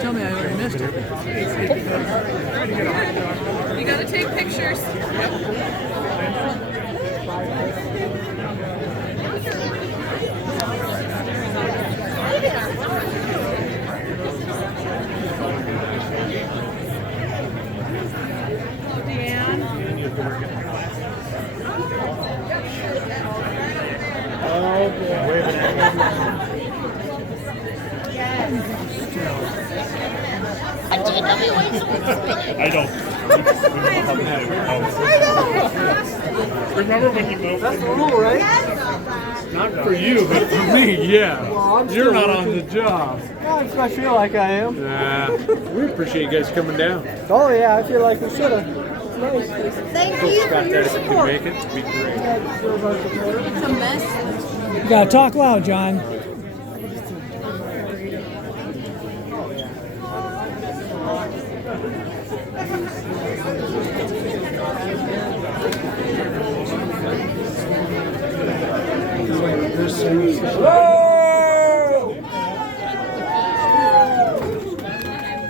Tell me I already missed it. You gotta take pictures. I don't. Remember when you moved? That's the rule, right? Not for you, but for me, yeah. Well, You're not on the job. I feel like I am. Nah, we appreciate you guys coming down. Oh yeah, I feel like we should have. Nice. Thank you for your If you support. make it, it'd be great. It's a mess. You gotta talk loud, John.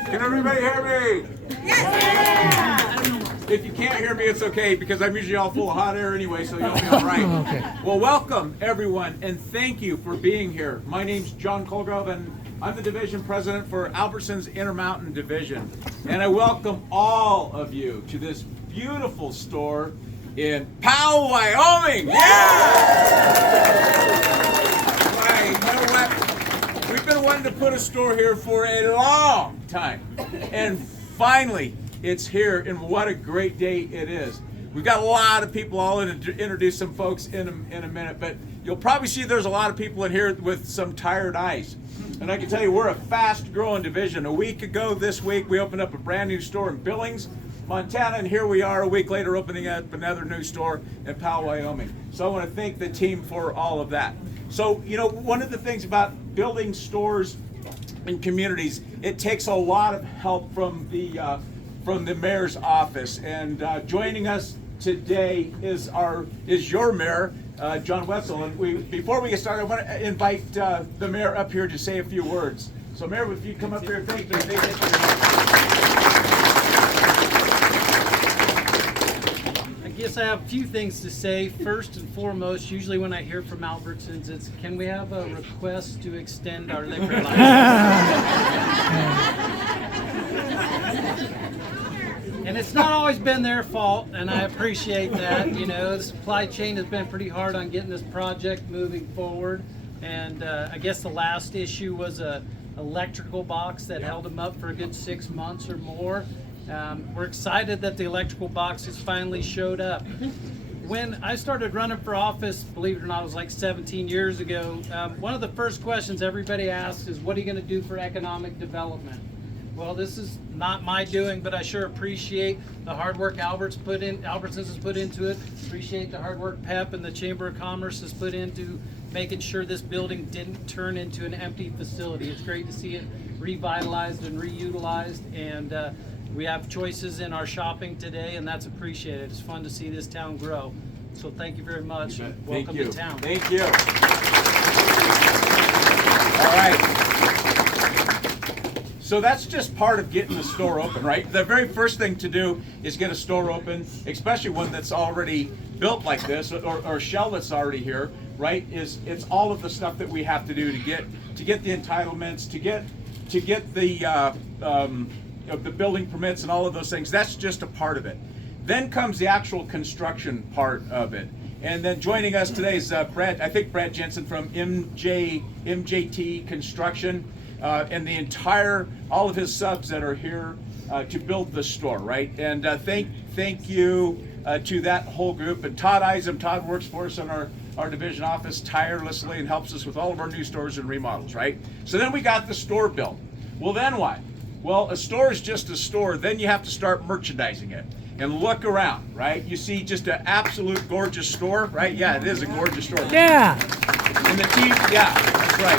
Can everybody hear me? If you can't hear me, it's okay, because I'm usually all full of hot air anyway, so you'll be all right. Okay. Well, welcome, everyone, and thank you for being here. My name's John Colgrove, and I'm the division president for Albertsons Intermountain Division. And I welcome all of you to this beautiful store in Powell, Wyoming. Yeah! Right, you know what? We've been wanting to put a store here for a long time. And finally, it's here, and what a great day it is. We've got a lot of people. I'll introduce some folks in a minute, but you'll probably see there's a lot of people in here with some tired eyes. And I can tell you, we're a fast-growing division. A week ago this week, we opened up a brand new store in Billings, Montana, and here we are a week later opening up another new store in Powell, Wyoming. So I want to thank the team for all of that. So, you know, one of the things about building stores in communities, it takes a lot of help from the mayor's office. And joining us today is your mayor, John Wetzel. And before we get started, I want to invite the mayor up here to say a few words. So, Mayor, if you come up here, thank you. I guess I have a few things to say. First and foremost, usually when I hear from Albertsons, it's can we have a request to extend our liquor license? And it's not always been their fault, and I appreciate that. You know, the supply chain has been pretty hard on getting this project moving forward. And I guess the last issue was a electrical box that held them up for a good 6 months or more. We're excited that the electrical boxes finally showed up. When I started running for office, believe it or not, it was like 17 years ago, one of the first questions everybody asks is, what are you going to do for economic development? Well, this is not my doing, but I sure appreciate the hard work Albertsons has put into it. Appreciate the hard work PEP and the Chamber of Commerce has put into making sure this building didn't turn into an empty facility. It's great to see it revitalized and reutilized, and we have choices in our shopping today, and that's appreciated. It's fun to see this town grow. So thank you very much. Welcome to town. Thank you. All right. So that's just part of getting the store open, right? The very first thing to do is get a store open, especially one that's already built like this, or a shell that's already here, right? It's all of the stuff that we have to do to get the entitlements, to get the building permits and all of those things. That's just a part of it. Then comes the actual construction part of it. And then joining us today is Brad Jensen from MJT Construction. And all of his subs that are here to build the store, right? And thank you to that whole group. And Todd Isom, Todd works for us in our division office tirelessly and helps us with all of our new stores and remodels, right? So then we got the store built. Well, then what? Well, a store is just a store. Then you have to start merchandising it. And look around, right? You see just an absolute gorgeous store, right? Yeah, it is a gorgeous store. Yeah. And the team, yeah, that's right.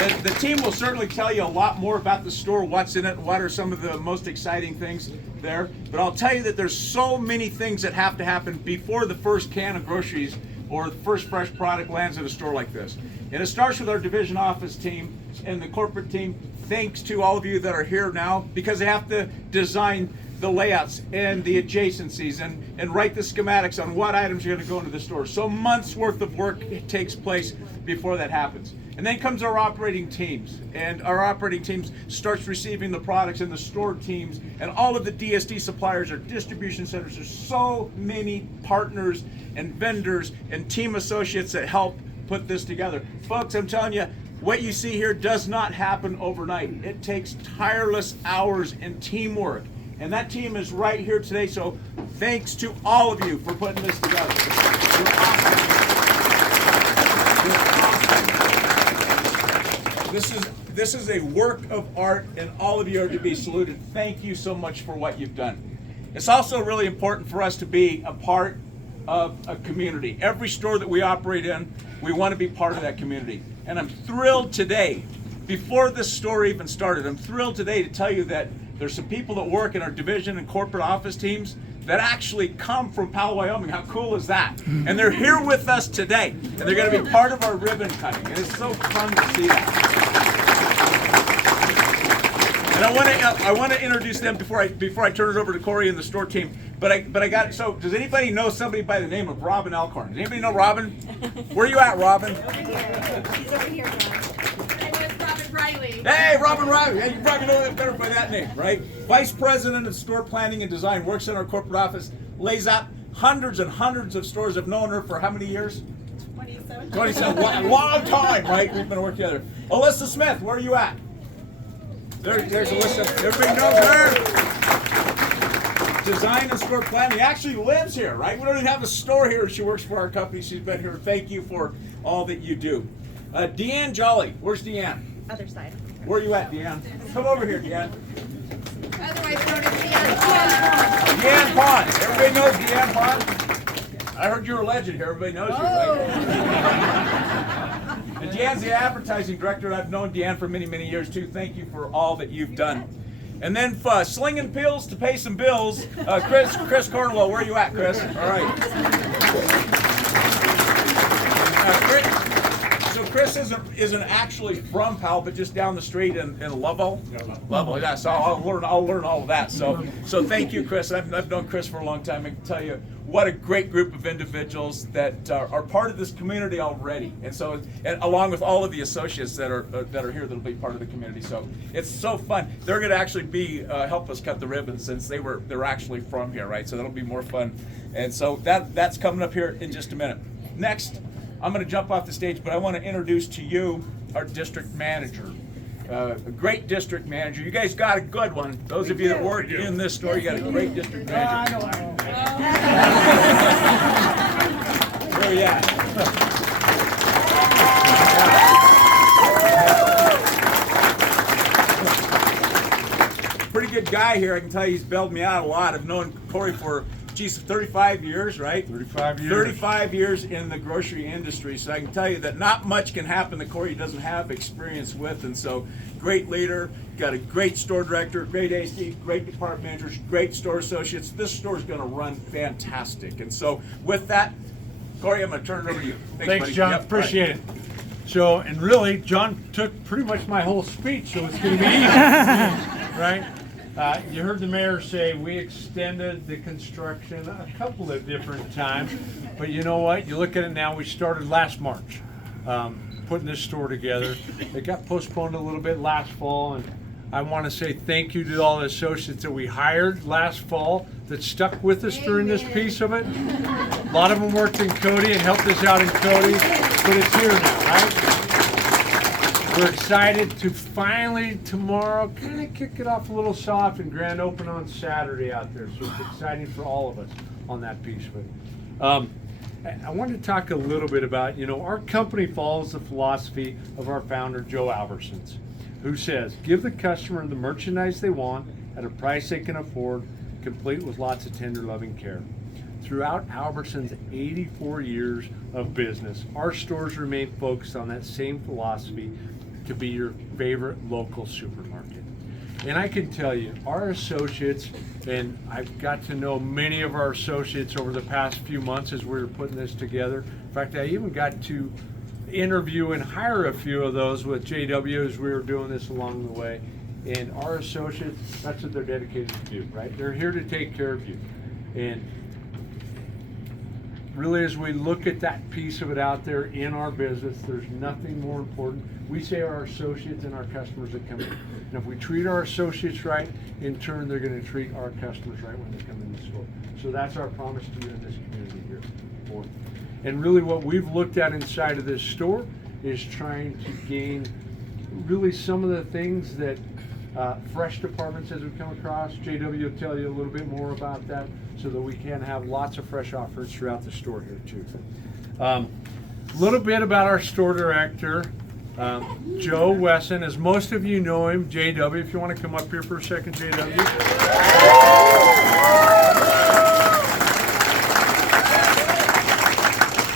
The team will certainly tell you a lot more about the store, what's in it, what are some of the most exciting things there. But I'll tell you that there's so many things that have to happen before the first can of groceries or the first fresh product lands in a store like this. And it starts with our division office team and the corporate team. Thanks to all of you that are here now, because they have to design the layouts and the adjacencies and write the schematics on what items are going to go into the store. So months worth of work takes place before that happens. And then comes our operating teams, and our operating teams starts receiving the products, and the store teams and all of the DSD suppliers or distribution centers. There's so many partners and vendors and team associates that help put this together. Folks, I'm telling you, what you see here does not happen overnight. It takes tireless hours and teamwork. And that team is right here today, so thanks to all of you for putting this together. You're awesome. You're awesome. This is a work of art, and all of you are to be saluted. Thank you so much for what you've done. It's also really important for us to be a part of a community. Every store that we operate in, we want to be part of that community. And I'm thrilled today, before this store even started, I'm thrilled today to tell you that there's some people that work in our division and corporate office teams that actually come from Powell, Wyoming. How cool is that? And they're here with us today, and they're going to be part of our ribbon cutting. And it's so fun to see that. And I want to introduce them before I turn it over to Corey and the store team. But I got, so does anybody know somebody by the name of Robin Alcorn? Does anybody know Robin? Where are you at, Robin? Over here. He's over here, John. I know it's Robin Riley. Hey, Robin Riley. Yeah, you probably know that better by that name, right? Vice President of Store Planning and Design, works in our corporate office, lays out hundreds and hundreds of stores. I've known her for how many years? 27. 27. Long time, right? We've been working together. Alyssa Smith, where are you at? There's Alyssa. Everybody knows her. Design and store planning. He actually lives here, right? We don't even have a store here. She works for our company. She's been here. Thank you for all that you do. Deanne Jolly. Where's Deanne? Other side. Where are you at, Deanne? Come over here, Deanne. Otherwise known as Deanne. Deanne Pond. Everybody knows Deanne Pond? I heard you're a legend here. Everybody knows you, right? And Deanne's the advertising director. I've known Deanne for many, many years, too. Thank you for all that you've done. And then slinging pills to pay some bills, Chris Cornwell. Where are you at, Chris? All right. So Chris isn't actually from Powell, but just down the street in Lovell. Lovell, yeah. So I'll learn all of that. So thank you, Chris. I've known Chris for a long time. I can tell you what a great group of individuals that are part of this community already, and along with all of the associates that are here that'll be part of the community. So it's so fun. They're going to actually help us cut the ribbons since they're actually from here, right? So that'll be more fun. And so that's coming up here in just a minute. Next, I'm going to jump off the stage, but I want to introduce to you our district manager. A great district manager. You guys got a good one. Those of you that work in this store, you got a great district manager. Where are you at? Pretty good guy here. I can tell you he's bailed me out a lot. I've known Corey for 35 years, right? 35 years. 35 years in the grocery industry. So I can tell you that not much can happen that Corey doesn't have experience with. And so, great leader, got a great store director, great AC, great department managers, great store associates. This store is going to run fantastic. And so, with that, Corey, I'm going to turn it over to you. Thanks, buddy. John. Yep, Appreciate right. it. So, and really, John took pretty much my whole speech, so it's going to be easy, right? You heard the mayor say we extended the construction a couple of different times, but you know what? You look at it now, we started last March putting this store together. It got postponed a little bit last fall, and I want to say thank you to all the associates that we hired last fall that stuck with us during this piece of it. A lot of them worked in Cody and helped us out in Cody, but it's here now, right? We're excited to finally tomorrow kind of kick it off a little soft and grand open on Saturday out there. So it's exciting for all of us on that piece of it. I wanted to talk a little bit about, our company follows the philosophy of our founder, Joe Albertsons, who says, give the customer the merchandise they want at a price they can afford, complete with lots of tender, loving care. Throughout Albertsons' 84 years of business, our stores remain focused on that same philosophy, to be your favorite local supermarket. And I can tell you, our associates, and I've got to know many of our associates over the past few months as we were putting this together. In fact, I even got to interview and hire a few of those with JW as we were doing this along the way. And our associates, that's what they're dedicated to do, right? They're here to take care of you. And really, as we look at that piece of it out there in our business, there's nothing more important. We say our associates and our customers that come in. And if we treat our associates right, in turn, they're going to treat our customers right when they come in the store. So that's our promise to you in this community here. And really what we've looked at inside of this store is trying to gain really some of the things that fresh departments as we come across. JW will tell you a little bit more about that so that we can have lots of fresh offers throughout the store here too. A little bit about our store director, Joe Wesson. As most of you know him, JW, if you want to come up here for a second, JW.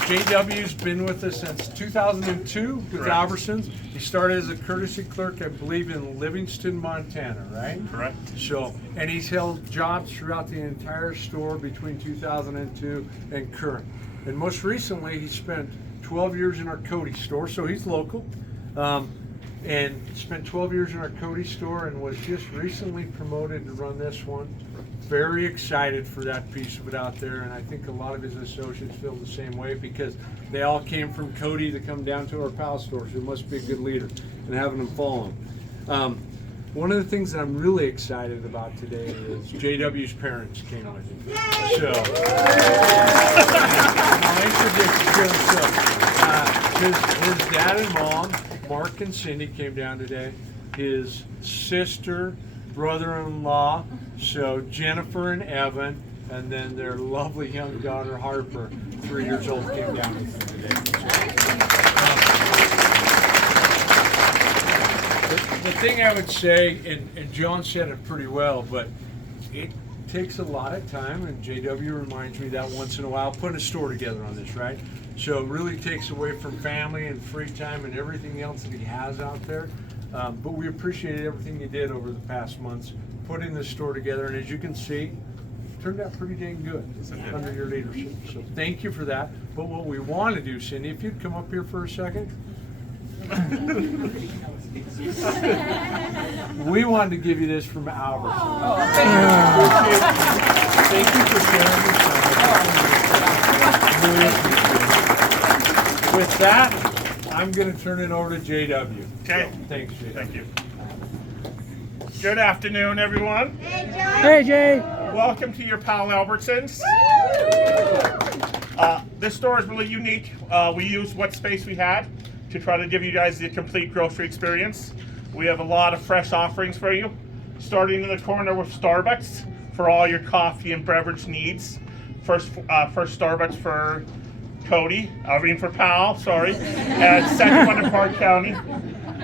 JW's been with us since 2002 with Albertsons. He started as a courtesy clerk, I believe, in Livingston, Montana, right? Correct. So, and he's held jobs throughout the entire store between 2002 and current. And most recently, he spent 12 years in our Cody store, so he's local. And spent 12 years in our Cody store and was just recently promoted to run this one. Very excited for that piece of it out there, and I think a lot of his associates feel the same way because they all came from Cody to come down to our pal store, so he must be a good leader and having them follow him. One of the things that I'm really excited about today is JW's parents came with him. So, I'll introduce him. His dad and mom, Mark and Cindy, came down today. His sister, brother-in-law, so Jennifer and Evan, and then their lovely young daughter Harper, 3 years old, came down with them today. The thing I would say, and John said it pretty well, but it takes a lot of time, and JW reminds me that once in a while, putting a store together on this, right? So it really takes away from family and free time and everything else that he has out there. But we appreciate everything you did over the past months, putting this store together, and as you can see, it turned out pretty dang good under your leadership. So thank you for that. But what we want to do, Cindy, if you'd come up here for a second. We wanted to give you this from Albertsons. Oh, Thank you for sharing your time. Really appreciate it. With that, I'm going to turn it over to JW. Okay. So, thanks, JW. Thank you. Good afternoon, everyone. Hey, Jay. Welcome to your pal Albertsons. This store is really unique. We used what space we had to try to give you guys the complete grocery experience. We have a lot of fresh offerings for you, starting in the corner with Starbucks for all your coffee and beverage needs. First Starbucks for Cody, for Pal, sorry, and second one in Park County.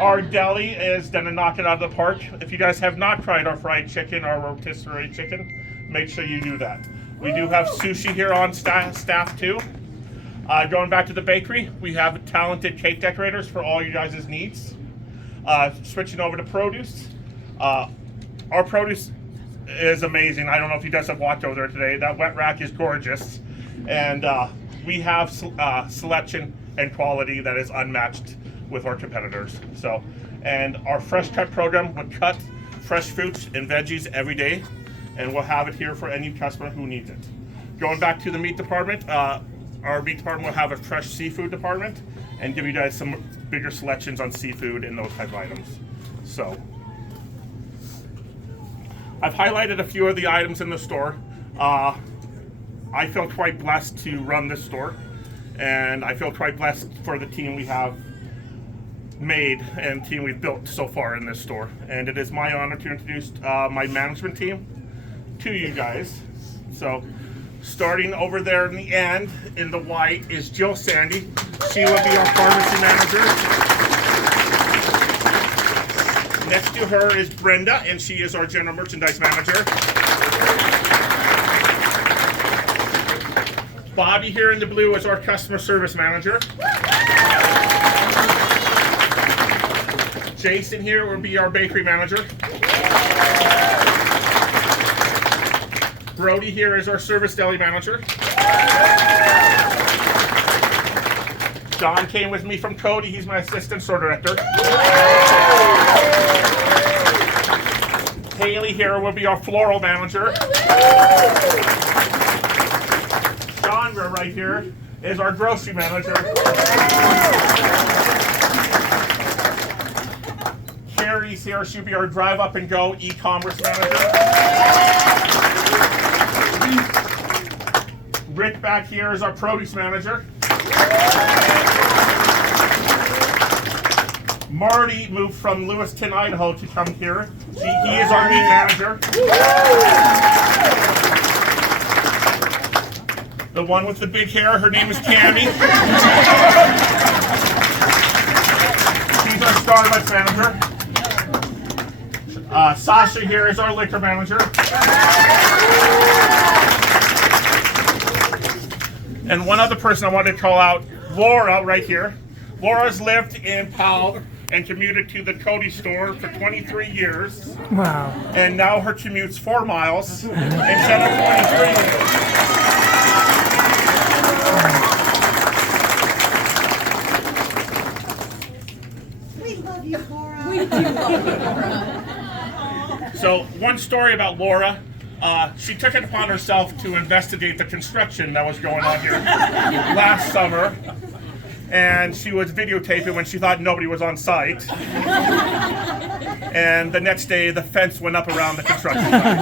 Our deli is gonna knock it out of the park. If you guys have not tried our fried chicken, our rotisserie chicken, make sure you do that. We do have sushi here on staff too. Going back to the bakery, we have talented cake decorators for all you guys' needs. Switching over to produce, our produce is amazing. I don't know if you guys have walked over there today. That wet rack is gorgeous, and we have selection and quality that is unmatched with our competitors. So, and our fresh cut program would cut fresh fruits and veggies every day, and we'll have it here for any customer who needs it. Going back to the meat department, our meat department will have a fresh seafood department and give you guys some bigger selections on seafood and those type of items. So, I've highlighted a few of the items in the store. I feel quite blessed to run this store, and I feel quite blessed for the team we have made and team we've built so far in this store. And it is my honor to introduce my management team to you guys. So, starting over there in the end, in the white, is Jill Sandy. She will be our pharmacy manager. Next to her is Brenda, and she is our general merchandise manager. Bobby here in the blue is our customer service manager. Jason here will be our bakery manager. Brody here is our service deli manager. John came with me from Cody. He's my assistant store director. Haley here will be our floral manager. Chandra right here is our grocery manager. Carrie's here. She'll be our drive up and go e-commerce manager. Rick back here is our produce manager. Marty moved from Lewiston, Idaho to come here. He is our meat manager. The one with the big hair, her name is Cammy. She's our Starbucks manager. Sasha here is our liquor manager. And one other person I wanted to call out, Laura right here. Laura's lived in Powell and commuted to the Cody store for 23 years. Wow. And now her commute's 4 miles instead of 23. We love you, Laura. We do love you, Laura. So one story about Laura, she took it upon herself to investigate the construction that was going on here last summer. And she was videotaping when she thought nobody was on site. And the next day, the fence went up around the construction site. I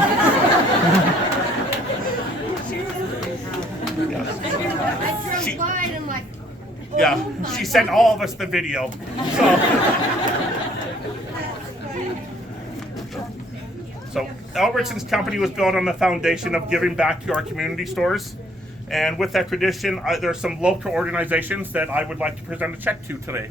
drove by and I'm like, Yeah, she sent all of us the video. So Albertsons company was built on the foundation of giving back to our community stores. And with that tradition, there are some local organizations that I would like to present a check to today.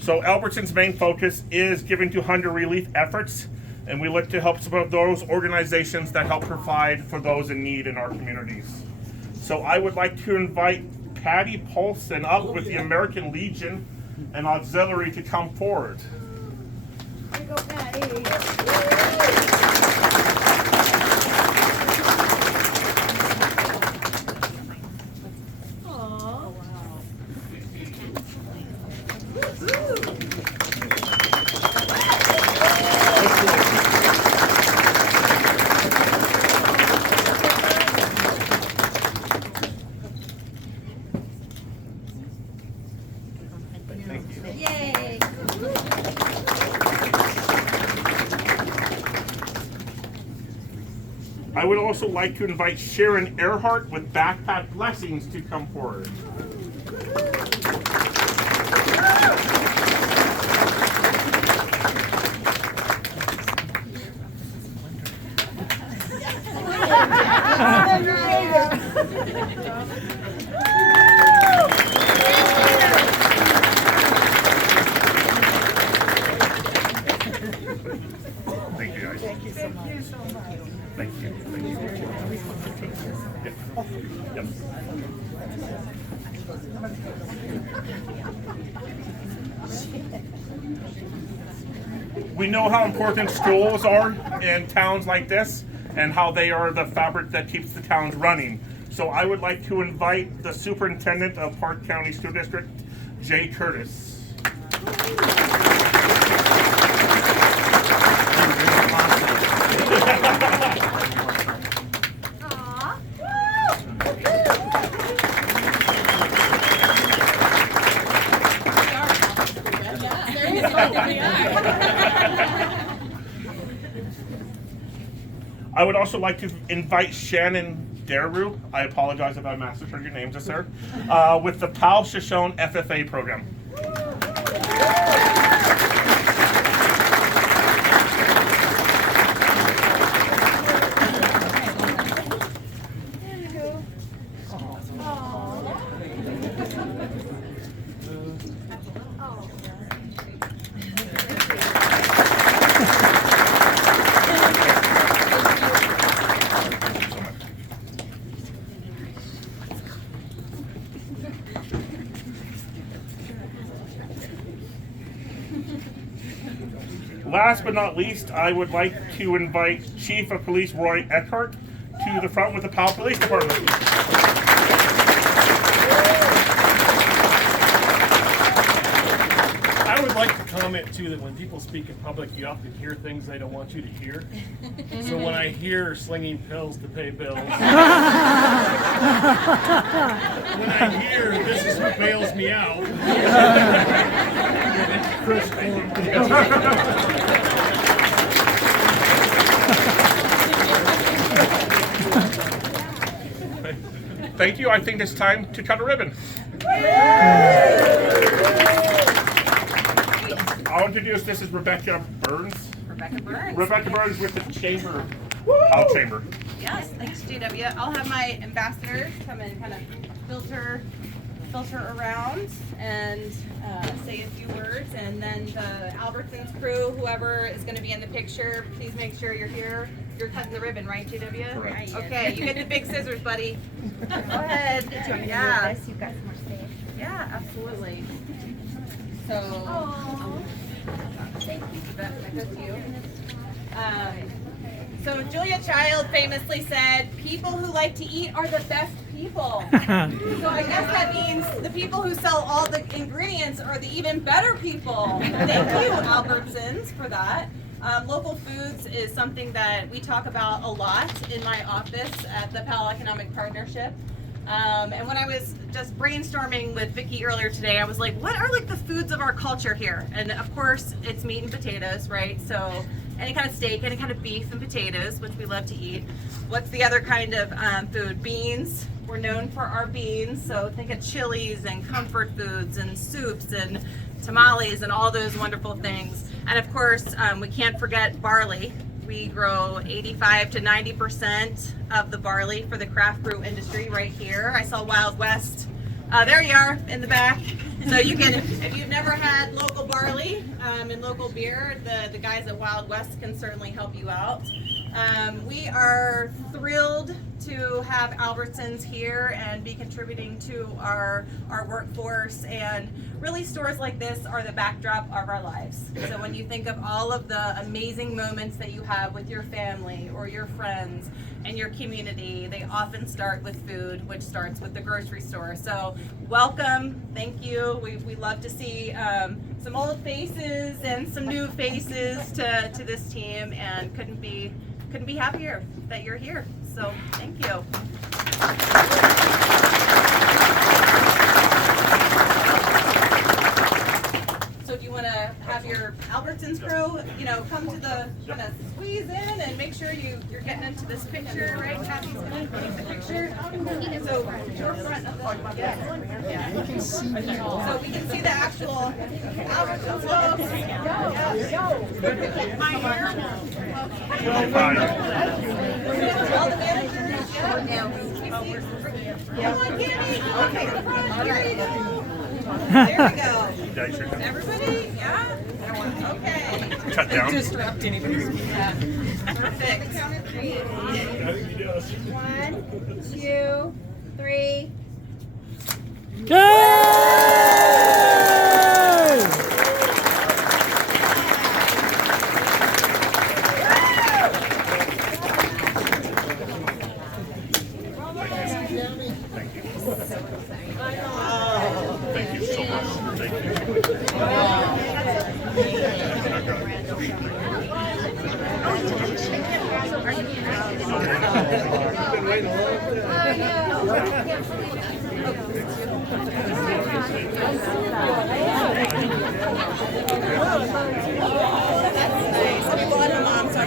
So Albertsons' main focus is giving to hunger relief efforts, and we look to help support those organizations that help provide for those in need in our communities. So I would like to invite Patty Paulson up with the American Legion and Auxiliary to come forward. here you go, Patty. Yay! I would also like to invite Sharon Earhart with Backpack Blessings to come forward. Thank you, guys. Thank you so much. Thank you. Thank you. Yep. We know how important schools are in towns like this and how they are the fabric that keeps the towns running. So I would like to invite the superintendent of Park County School District, Jay Curtis. I would also like to invite Shannon Daru, I apologize if I massacred your name just there, with the Powell Shoshone FFA program. Last but not least, I would like to invite Chief of Police Roy Eckhart to the front with the Powell Police Department. I would like to comment too that when people speak in public, you often hear things they don't want you to hear. So when I hear slinging pills to pay bills, when I hear this is what bails me out, Thank you. I think it's time to cut a ribbon. I'll introduce, this is Rebecca Burns. Rebecca Burns. Rebecca Burns with the Chamber, Powell Chamber. Yes, thanks, JW. I'll have my ambassadors come and kind of filter around and say a few words, and then the Albertsons crew, whoever is going to be in the picture, please make sure you're here. You're cutting the ribbon, right, JW? Correct. Okay, you get the big scissors, buddy. Go ahead. Do you want me to Yeah. move this? You've got some more space. Yeah, absolutely. So, thank you for that. That's you. So Julia Child famously said, "People who like to eat are the best people." So I guess that means the people who sell all the ingredients are the even better people. Thank you, Albertsons, for that. Local foods is something that we talk about a lot in my office at the Powell Economic Partnership. And when I was just brainstorming with Vicki earlier today, I was like, what are like the foods of our culture here? And of course, it's meat and potatoes, right? So any kind of steak, any kind of beef and potatoes, which we love to eat. What's the other kind of food? Beans. We're known for our beans. So think of chilies and comfort foods and soups and tamales and all those wonderful things. And of course, we can't forget barley. We grow 85 to 90% of the barley for the craft brew industry right here. I saw Wild West. There you are in the back. So you can, if you've never had local barley and local beer, the guys at Wild West can certainly help you out. We are thrilled to have Albertsons here and be contributing to our workforce, and really stores like this are the backdrop of our lives. So when you think of all of the amazing moments that you have with your family or your friends and your community, they often start with food, which starts with the grocery store. So welcome, thank you. We love to see some old faces and some new faces to this team, and couldn't be happier that you're here. So thank you. So if you want to have your Albertsons crew, come to the, kind of squeeze in and make sure you're getting into this picture, right? Kathy's going to take the picture. So your front of the, yeah. So we can see the actual Albertsons folks. My hair. All the managers. Come on, Kimmy. Okay, here you go. There we go. Everybody, yeah? Okay. Cut down. Disrupt anybody. Yeah. Perfect. 1, 2, 3. Thank you so much. Thank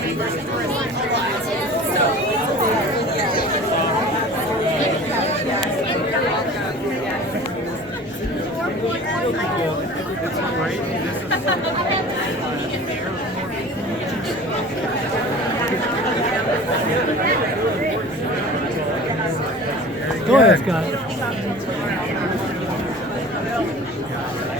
you. Go ahead, Scott.